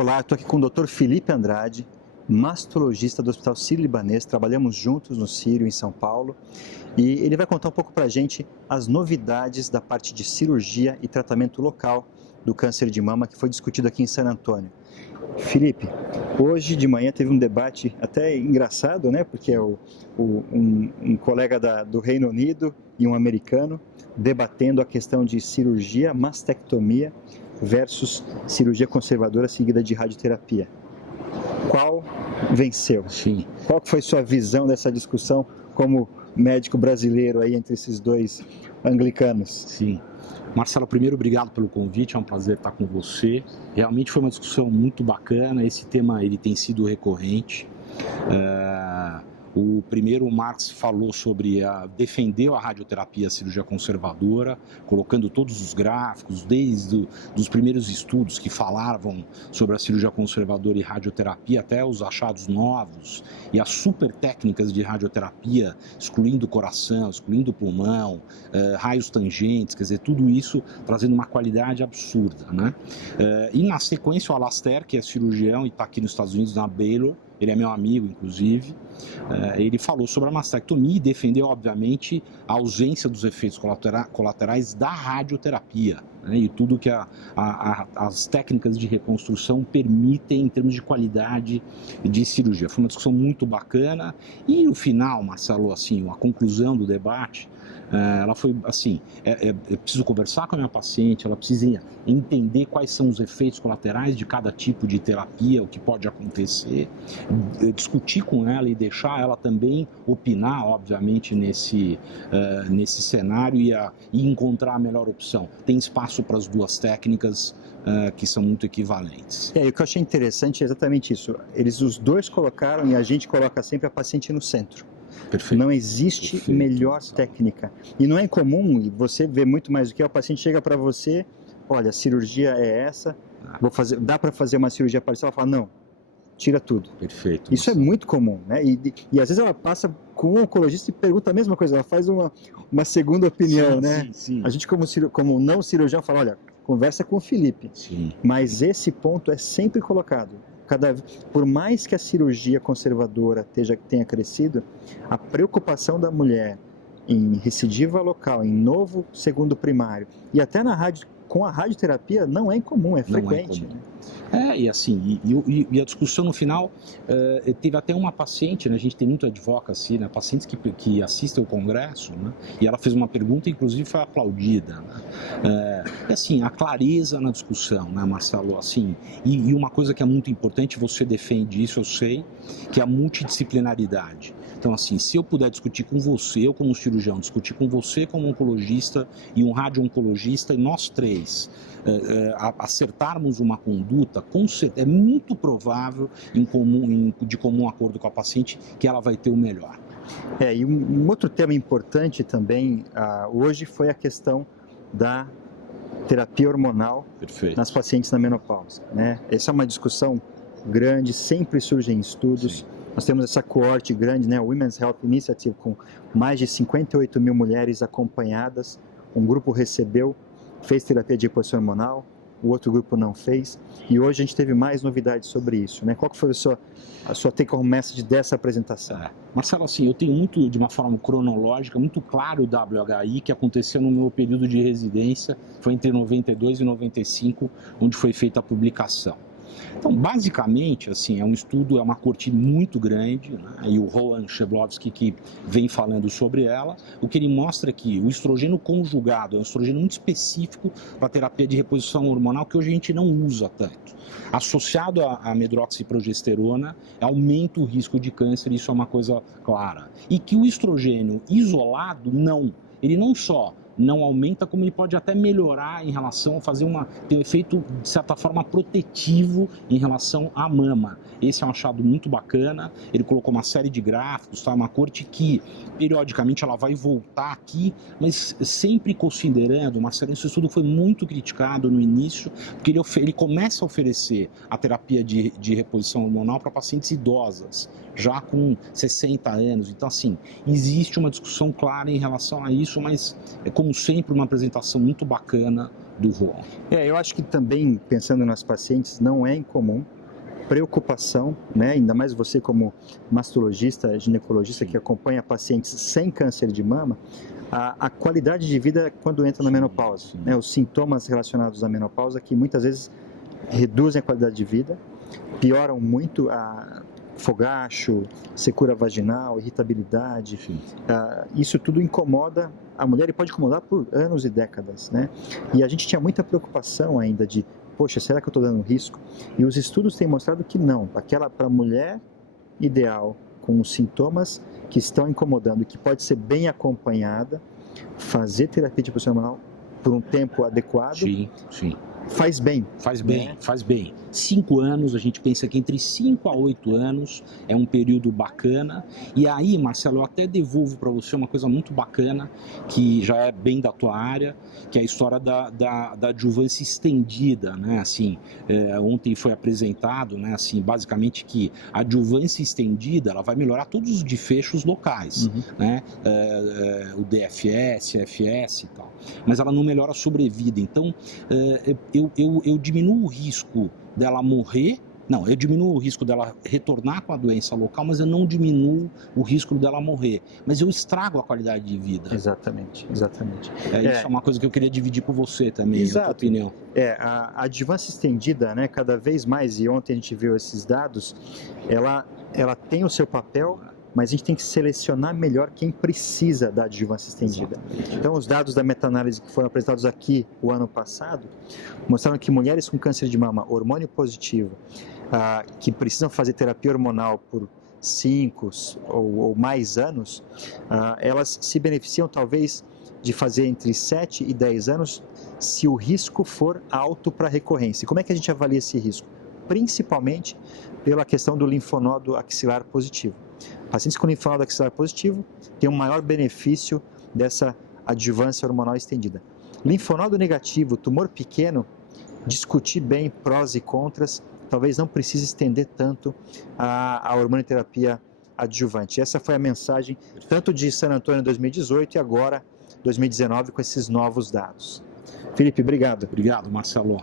Olá, estou aqui com o Dr. Felipe Andrade, mastologista do Hospital Sírio-Libanês. Trabalhamos juntos no Sírio, em São Paulo, e ele vai contar um pouco para a gente as novidades da parte de cirurgia e tratamento local do câncer de mama que foi discutido aqui em San Antônio. Felipe, hoje de manhã teve um debate até engraçado, né? Porque um colega do Reino Unido e um americano debatendo a questão de cirurgia, mastectomia versus cirurgia conservadora seguida de radioterapia. Qual venceu? Sim. Qual foi sua visão dessa discussão como médico brasileiro aí entre esses dois anglicanos? Sim. Marcelo, primeiro, obrigado pelo convite, é um prazer estar com você. Realmente foi uma discussão muito bacana, esse tema ele tem sido recorrente. O primeiro, o Marx falou sobre, defendeu a radioterapia, a cirurgia conservadora, colocando todos os gráficos, desde os primeiros estudos que falavam sobre a cirurgia conservadora e radioterapia, até os achados novos e as super técnicas de radioterapia, excluindo o coração, excluindo o pulmão, raios tangentes, quer dizer, tudo isso trazendo uma qualidade absurda, né? E na sequência, o Alastair, que é cirurgião e está aqui nos Estados Unidos, na Baylor, ele é meu amigo, inclusive, ele falou sobre a mastectomia e defendeu, obviamente, a ausência dos efeitos colaterais da radioterapia, né, e tudo que as técnicas de reconstrução permitem em termos de qualidade de cirurgia. Foi uma discussão muito bacana e no final, Marcelo, assim, a conclusão do debate, ela foi assim, eu preciso conversar com a minha paciente, ela precisa entender quais são os efeitos colaterais de cada tipo de terapia, o que pode acontecer, discutir com ela e deixar ela também opinar, obviamente, nesse cenário e encontrar a melhor opção. Tem espaço para as duas técnicas que são muito equivalentes. E o que eu achei interessante é exatamente isso. Os dois colocaram, e a gente coloca sempre a paciente no centro. Perfeito. Não existe Perfeito. melhor técnica. E não é incomum, e você vê muito mais do que o paciente chega para você, olha, a cirurgia é essa, dá para fazer uma cirurgia parcial? Ela fala, não, tira tudo. Perfeito. Isso é muito comum, né? E às vezes ela passa com um oncologista e pergunta a mesma coisa, ela faz uma segunda opinião, sim, né? Sim, sim. A gente como não cirurgião fala, olha, conversa com o Felipe. Sim. Mas esse ponto é sempre colocado. Por mais que a cirurgia conservadora tenha crescido, a preocupação da mulher em recidiva local, em novo segundo primário e até com a radioterapia não é incomum, é frequente. E assim, e a discussão no final, teve até uma paciente, né, a gente tem muito advocacy, né, pacientes que assistem ao congresso, né, e ela fez uma pergunta, inclusive foi aplaudida, né, assim, a clareza na discussão, né, Marcelo, assim, e uma coisa que é muito importante, você defende isso, eu sei, que é a multidisciplinaridade. Então, assim, se eu puder discutir com você, eu como cirurgião, discutir com você como oncologista e um radio-oncologista, e nós três acertarmos uma conduta, é muito provável, de comum acordo com a paciente, que ela vai ter o melhor. E um outro tema importante também hoje foi a questão da terapia hormonal Perfeito. Nas pacientes na menopausa, né? Essa é uma discussão grande, sempre surgem estudos. Sim. Nós temos essa coorte grande, né, o Women's Health Initiative, com mais de 58 mil mulheres acompanhadas. Um grupo fez terapia de reposição hormonal, o outro grupo não fez. E hoje a gente teve mais novidades sobre isso, né? Qual que foi a sua take-home message dessa apresentação? Marcelo, assim, eu tenho muito, de uma forma cronológica, muito claro o WHI que aconteceu no meu período de residência, foi entre 92 e 95, onde foi feita a publicação. Então, basicamente, assim, é um estudo, é uma corte muito grande, né? E o Rowan Sheblovsky que vem falando sobre ela, o que ele mostra é que o estrogênio conjugado é um estrogênio muito específico para a terapia de reposição hormonal que hoje a gente não usa tanto. Associado à medroxiprogesterona, aumenta o risco de câncer, isso é uma coisa clara. E que o estrogênio isolado, ele não só não aumenta, como ele pode até melhorar em relação a ter um efeito, de certa forma, protetivo em relação à mama. Esse é um achado muito bacana, ele colocou uma série de gráficos, tá? Uma corte que, periodicamente, ela vai voltar aqui, mas sempre considerando, Marcelo, esse estudo foi muito criticado no início, porque ele começa a oferecer a terapia de reposição hormonal para pacientes idosas, já com 60 anos. Então, assim, existe uma discussão clara em relação a isso, mas como sempre, uma apresentação muito bacana do João. Eu acho que também, pensando nas pacientes, não é incomum preocupação, né? Ainda mais você como mastologista, ginecologista que acompanha pacientes sem câncer de mama, a qualidade de vida quando entra na menopausa, né? Os sintomas relacionados à menopausa que muitas vezes reduzem a qualidade de vida, pioram muito a fogacho, secura vaginal, irritabilidade, isso tudo incomoda a mulher e pode incomodar por anos e décadas, né? E a gente tinha muita preocupação ainda de, poxa, será que eu estou dando risco? E os estudos têm mostrado que não, aquela para a mulher ideal, com os sintomas que estão incomodando e que pode ser bem acompanhada, fazer terapia anticoncepcional por um tempo adequado, sim. Faz bem. Faz bem, né? Faz bem. 5 anos, a gente pensa que entre 5 a 8 anos é um período bacana. E aí, Marcelo, eu até devolvo para você uma coisa muito bacana, que já é bem da tua área, que é a história da adjuvância estendida, né? Assim, ontem foi apresentado, né? Assim, basicamente que a adjuvância estendida, ela vai melhorar todos os desfechos locais, né? O DFS, FS e tal. Mas ela não melhora a sobrevida. Então, eu diminuo o risco dela morrer, eu diminuo o risco dela retornar com a doença local, mas eu não diminuo o risco dela morrer. Mas eu estrago a qualidade de vida. Exatamente. Isso é uma coisa que eu queria dividir com você também, a tua opinião. A adjuvância estendida, né, cada vez mais, e ontem a gente viu esses dados, ela tem o seu papel, mas a gente tem que selecionar melhor quem precisa da adjuvância estendida. Então, os dados da meta-análise que foram apresentados aqui o ano passado mostraram que mulheres com câncer de mama, hormônio positivo, que precisam fazer terapia hormonal por 5 ou mais anos, elas se beneficiam talvez de fazer entre 7 e 10 anos se o risco for alto para recorrência. E como é que a gente avalia esse risco? Principalmente pela questão do linfonodo axilar positivo. Pacientes com linfonodo axilar positivo têm um maior benefício dessa adjuvância hormonal estendida. Linfonodo negativo, tumor pequeno, discutir bem prós e contras, talvez não precise estender tanto a hormonioterapia adjuvante. Essa foi a mensagem tanto de San Antônio em 2018 e agora 2019 com esses novos dados. Felipe, obrigado. Obrigado, Marcelo.